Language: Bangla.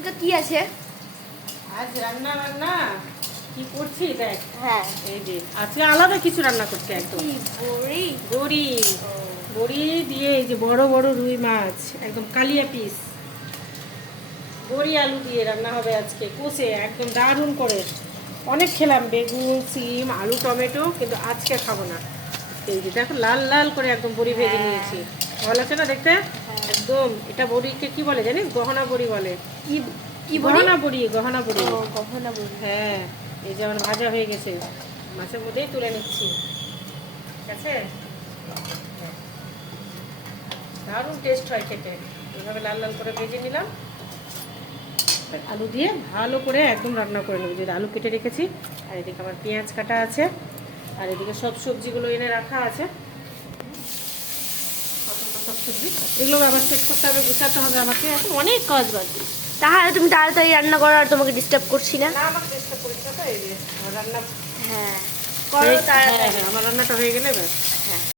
ভূমিকা কি আছে? আজ রান্না বান্না কি করছি দেখ। হ্যাঁ, এই যে আজকে আলাদা কিছু রান্না করছি একদম। কি বড়ি? বড়ি, বড়ি দিয়ে এই যে বড় বড় রুই মাছ একদম কালিয়া পিস, বড়ি আলু দিয়ে রান্না হবে আজকে কষে একদম দারুণ করে। অনেক খেলাম বেগুন সিম আলু টমেটো, কিন্তু আজকে খাবো না। এই যে দেখো লাল লাল করে একদম বড়ি ভেজে নিয়েছি, ভালো লাগছে না দেখতে? একদম এটা বড়িকে কি বলে জানিস? গহনা বড়ি বলে। কি কি বড়ি? গহনা বড়ি, গহনা বড়ি। ও, গহনা বড়ি। হ্যাঁ, এই যে আমার ভাজা হয়ে গেছে, মাছের মধ্যেই তুলে নিচ্ছি। ঠিক আছে, দারুণ টেস্ট হয় খেতে। এইভাবে লাল লাল করে ভেজে নিলাম, আলু দিয়ে ভালো করে একদম রান্না করে নেবো। যে আলু কেটে রেখেছি, আর এদিকে আমার পেঁয়াজ কাটা আছে, আর এদিকে সব সবজিগুলো এনে রাখা আছে। সব সবজি এগুলো আবার সেট করতে হবে, গুছাতে হবে আমাকে, এখন অনেক কাজ বাকি। তাহলে তুমি তাড়াতাড়ি রান্না করো, আর তোমাকে ডিস্টার্ব করছি না। না, আমাকে চেষ্টা করিস না তো। এই যে আমার রান্না হ্যাঁ, করো হ্যাঁ তাড়াতাড়ি। হ্যাঁ, আমার রান্নাটা হয়ে গেলে ব্যাস। হ্যাঁ।